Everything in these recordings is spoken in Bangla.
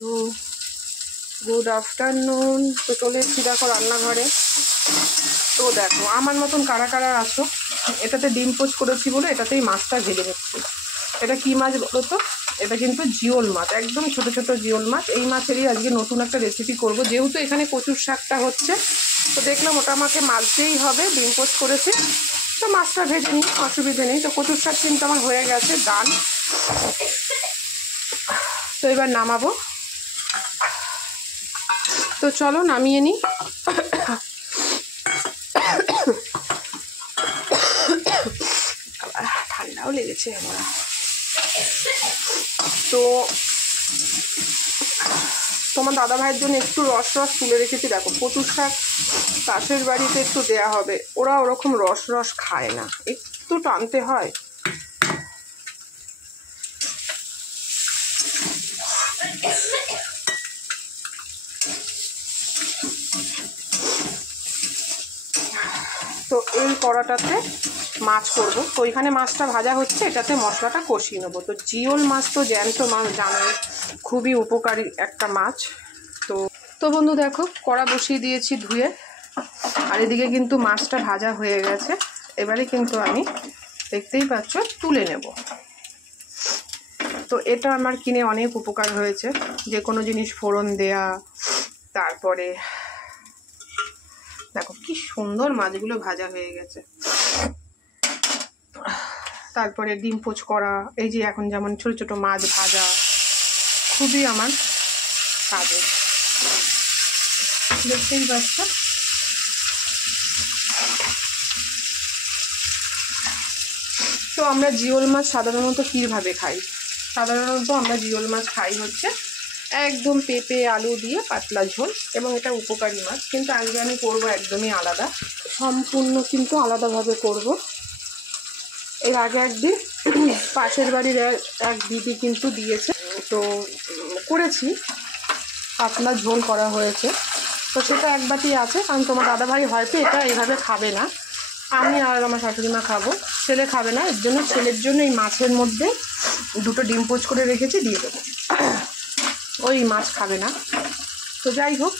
তো গুড আফটারনুন। তো চলে এসেছি দেখো রান্নাঘরে। তো দেখো আমার মতন কারা কারা আছো, এটাতে ডিম পোচ করেছি বলে এটাতেই মাছটা ভেজে নিচ্ছি। এটা কি মাছ বলো তো? এটা কিন্তু জিওল মাছ, একদম ছোট ছোট জিওল মাছ। এই মাছেরই আজকে নতুন একটা রেসিপি করব, যেহেতু এখানে কচুর শাকটা হচ্ছে। তো দেখলাম ওটা আমাকে মাছতেই হবে, ডিম পোচ করেছি, তো মাছটা ভেজে নিই, অসুবিধে নেই। তো কচুর শাক কিন্তু আমার হয়ে গেছে ডান। তো এবার নামাবো। তো চলো নামিয়ে নিই। ঠান্ডাও লেগেছে আমার। তো তোমার দাদা ভাইয়ের জন্য একটু রস রস তুলে রেখেছি। দেখো কচুর শাক পাশের বাড়িতে একটু দেয়া হবে, ওরা ওরকম রস রস খায় না, একটু টানতে হয়। তো এই কড়াটাতে মাছ করবো। তো এখানে মাছটা ভাজা হচ্ছে, এটাতে মশলাটা কষিয়ে নেবো। তো জিওল মাছ তো জ্যান্ত মাছ, জানো খুবই উপকারী একটা মাছ। তো বন্ধু দেখো কড়া বসিয়ে দিয়েছি ধুয়ে, আর এদিকে কিন্তু মাছটা ভাজা হয়ে গেছে। এবারে কিন্তু আমি দেখতেই পাচ্ছ তুলে নেব। তো এটা আমার কিনে অনেক উপকার হয়েছে, যে কোনো জিনিস ফোড়ন দেয়া। তারপরে দেখো কি সুন্দর মাছগুলো ভাজা হয়ে গেছে। তারপরে ডিম পোচ করা, এই যে এখন যেমন ছোট ছোট মাছ ভাজা, খুবই আমার কাজে। দেখতেই পাচ্ছ। তো আমরা জিওল মাছ সাধারণত কীভাবে খাই? সাধারণত আমরা জিওল মাছ খাই হচ্ছে একদম পেঁপে আলু দিয়ে পাতলা ঝোল, এবং এটা উপকারী মাছ। কিন্তু আজকে আমি করবো একদমই আলাদা, সম্পূর্ণ কিন্তু আলাদাভাবে করব। এর আগে একদিন পাশের বাড়ির এক দিদি কিন্তু দিয়েছে, তো করেছি, পাতলা ঝোল করা হয়েছে। তো সেটা এক বাটি আছে, কারণ তোমার দাদাভাই হয়তো এটা এইভাবে খাবে না, আমি আর আমার শাশুড়ি মা খাবো, ছেলে খাবে না। এর জন্য ছেলের জন্য এই মাছের মধ্যে দুটো ডিম পোচ করে রেখেছি, দিয়ে দেবো। ওই মাছ খাবে না। তো যাই হোক,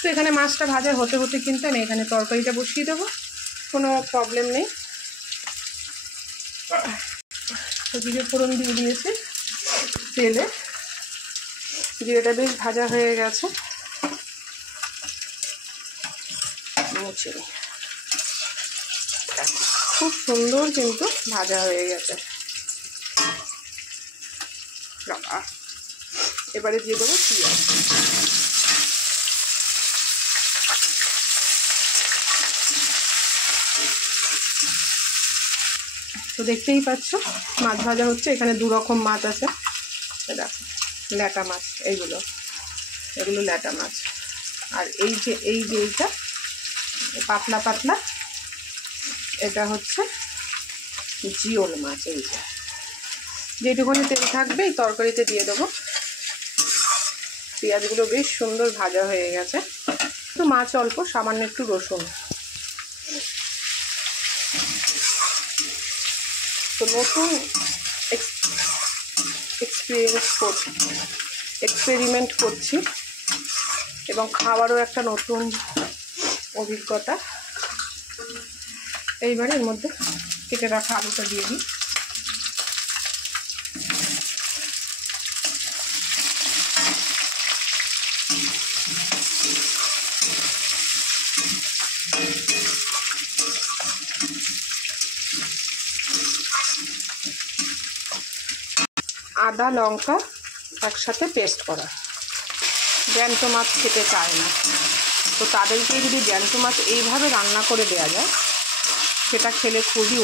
তো এখানে মাছটা ভাজা হতে হতে কিন্তু আমি এখানে তরকারিটা বসিয়ে দেবো, কোনো প্রবলেম নেই। তো জিরে ফোড়ন দিয়ে দিয়েছি তেলে, জিরেটা বেশ ভাজা হয়ে গেছে। মুছে নিই। খুব সুন্দর কিন্তু ভাজা হয়ে গেছে। এবারে দিয়ে দেবো পেঁয়াজ। তো দেখতেই পাচ্ছ মাছ ভাজা হচ্ছে। এখানে দু রকম মাছ আছে, দেখো ল্যাটা মাছ, এগুলো ল্যাটা মাছ। আর এইটা পাতলা পাতলা, এটা হচ্ছে জিওল মাছ। এই যেটুকুনি তেল থাকবে এই তরকারিতে দিয়ে দেবো। পেঁয়াজগুলো বেশ সুন্দর ভাজা হয়ে গেছে। তো মাছ অল্প, সামান্য একটু রসুন। তো নতুন এক্সপেরিমেন্ট করছি, এবং খাবারও একটা নতুন অভিজ্ঞতা। এইবারে এর মধ্যে কেটে রাখা আলুটা দিয়ে দিই। আদা লঙ্কা একসাথে পেস্ট করা। জ্যান্ত মাছ খেতে চায় না, তো তাদেরকে যদি জ্যান্ত মাছ এইভাবে রান্না করে দেওয়া যায়, সেটা খেলে খুবই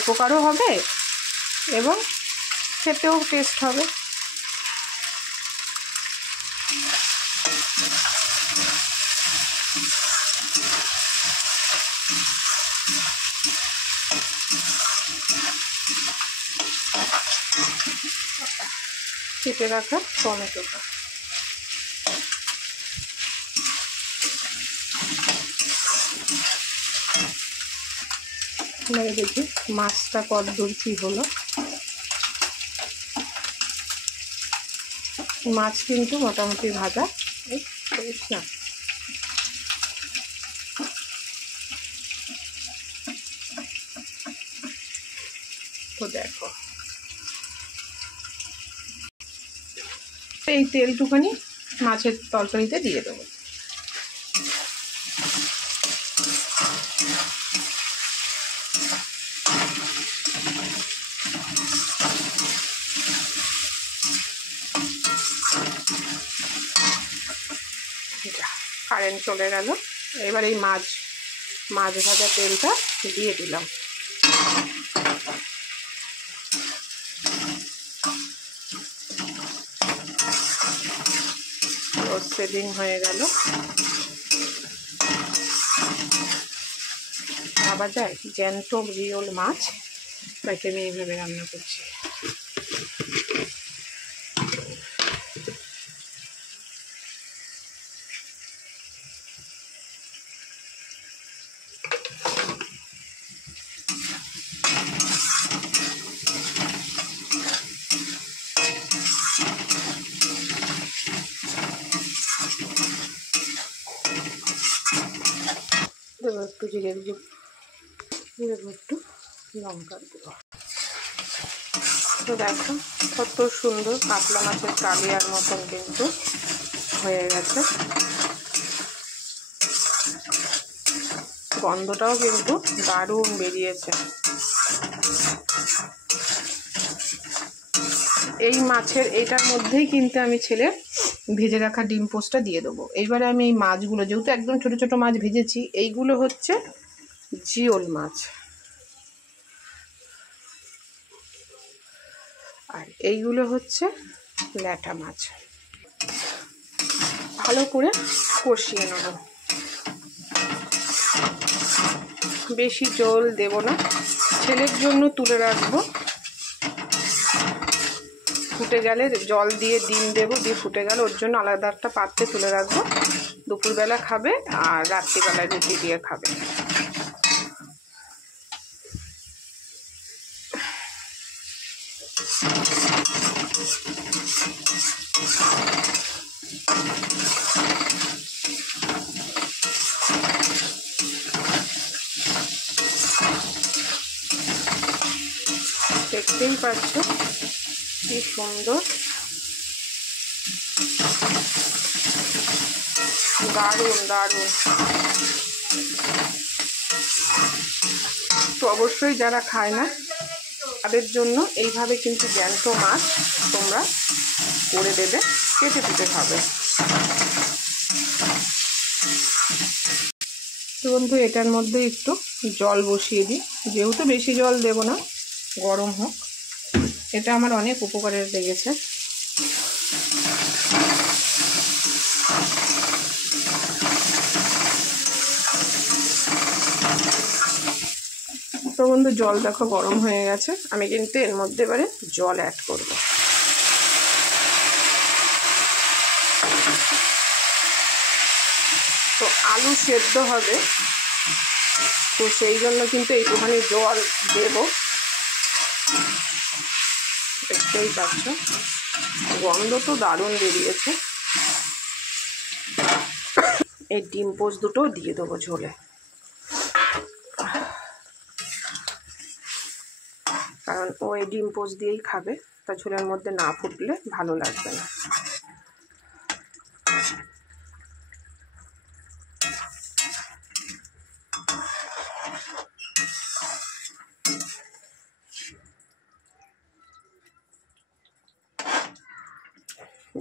উপকারও হবে, এবং খেতেও টেস্ট হবে। কেটে রাখা টমেটোটা দেখি মাছটা কতদূর কী হলো। মাছ কিন্তু মোটামুটি ভাজা, এই করিস না। তো দেখো এই তেলটুখানি মাছের তরকারিতে দিয়ে দেবো। কারেন্ট চলে গেল। এবার এই মাছ ভাজা তেলটা দিয়ে দিলাম। রোজ সেভিং হয়ে গেল। ভাবা যায় জ্যান্ত জিওল মাছ, তাকে আমি এইভাবে রান্না করছি। দেবো একটু জিরে দেবো, একটু লঙ্কা দেবো। তো দেখো কত সুন্দর কাতলা মাছের কালিয়ার মতন কিন্তু হয়ে গেছে। গন্ধটাও কিন্তু দারুণ বেরিয়েছে। এই মাছের এইটার মধ্যেই কিন্তু আমি ছেলে ভেজে রাখা ডিম পোস্টটা দিয়ে দেবো। এইবারে আমি এই মাছগুলো, যেহেতু একদম ছোটো ছোটো মাছ ভেজেছি, এইগুলো হচ্ছে জিওল মাছ, আর এইগুলো হচ্ছে ল্যাটা মাছ। ভালো করে কষিয়ে নেব। বেশি জল দেব না, ছেলের জন্য তুলে রাখবো। ফুটে গেলে জল দিয়ে ডিম দেবো, দিয়ে ফুটে গেলে ওর জন্য আলাদা একটা পাত্রে তুলে রাখবো। দুপুরবেলা খাবে আর রাত্রিবেলায় রুটি দিয়ে খাবে। দেখতেই পাচ্ছ কি সুন্দর, দারুণ দারুণ। তো অবশ্যই যারা খায় না তাদের জন্য এইভাবে কিন্তু জ্যান্ত মাছ তোমরা করে দেবে, কেটে কেটে খাবে। তো বন্ধু এটার মধ্যে একটু জল বসিয়ে দিই, যেহেতু বেশি জল দেব না, গরম হোক। এটা আমার অনেক উপকারে লেগেছে। তো বন্ধু জল দেখো গরম হয়ে গেছে, আমি কিন্তু এর মধ্যে এবারে জল অ্যাড করব। তো আলু সেদ্ধ হবে, তো সেই জন্য কিন্তু একটুখানি জল দেব। দেখতেই পাচ্ছ গন্ধ তো দারুণ বেরিয়েছে। এই ডিম পোস্ট দুটো দিয়ে দেবো ঝোলে, কারণ ও এই ডিম পোস্ট দিয়েই খাবে, তা ঝোলের মধ্যে না ফুটলে ভালো লাগবে না।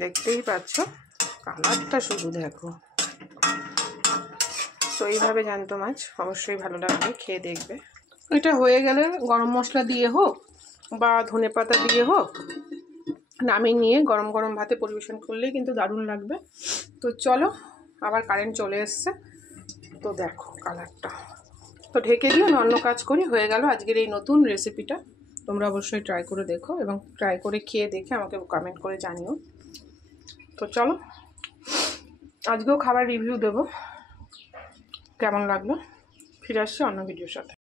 দেখতেই পাচ্ছ কালারটা শুধু দেখো। তো এইভাবে জ্যান্ত মাছ অবশ্যই ভালো লাগবে, খেয়ে দেখবে। এটা হয়ে গেলে গরম মশলা দিয়ে হোক বা ধনেপাতা দিয়ে হোক নামিয়ে নিয়ে গরম গরম ভাতে পরিবেশন করলেই কিন্তু দারুণ লাগবে। তো চলো, আবার কারেন্ট চলে এসছে, তো দেখো কালারটা। তো ঢেকে দিয়ে অন্য কাজ করি। হয়ে গেল আজকের এই নতুন রেসিপিটা। তোমরা অবশ্যই ট্রাই করে দেখো এবং ট্রাই করে খেয়ে দেখে আমাকে কমেন্ট করে জানিও। তো চলো, আজকেও খাবার রিভিউ দেবো, কেমন লাগলো। ফিরে আসছি অন্য ভিডিওর সাথে।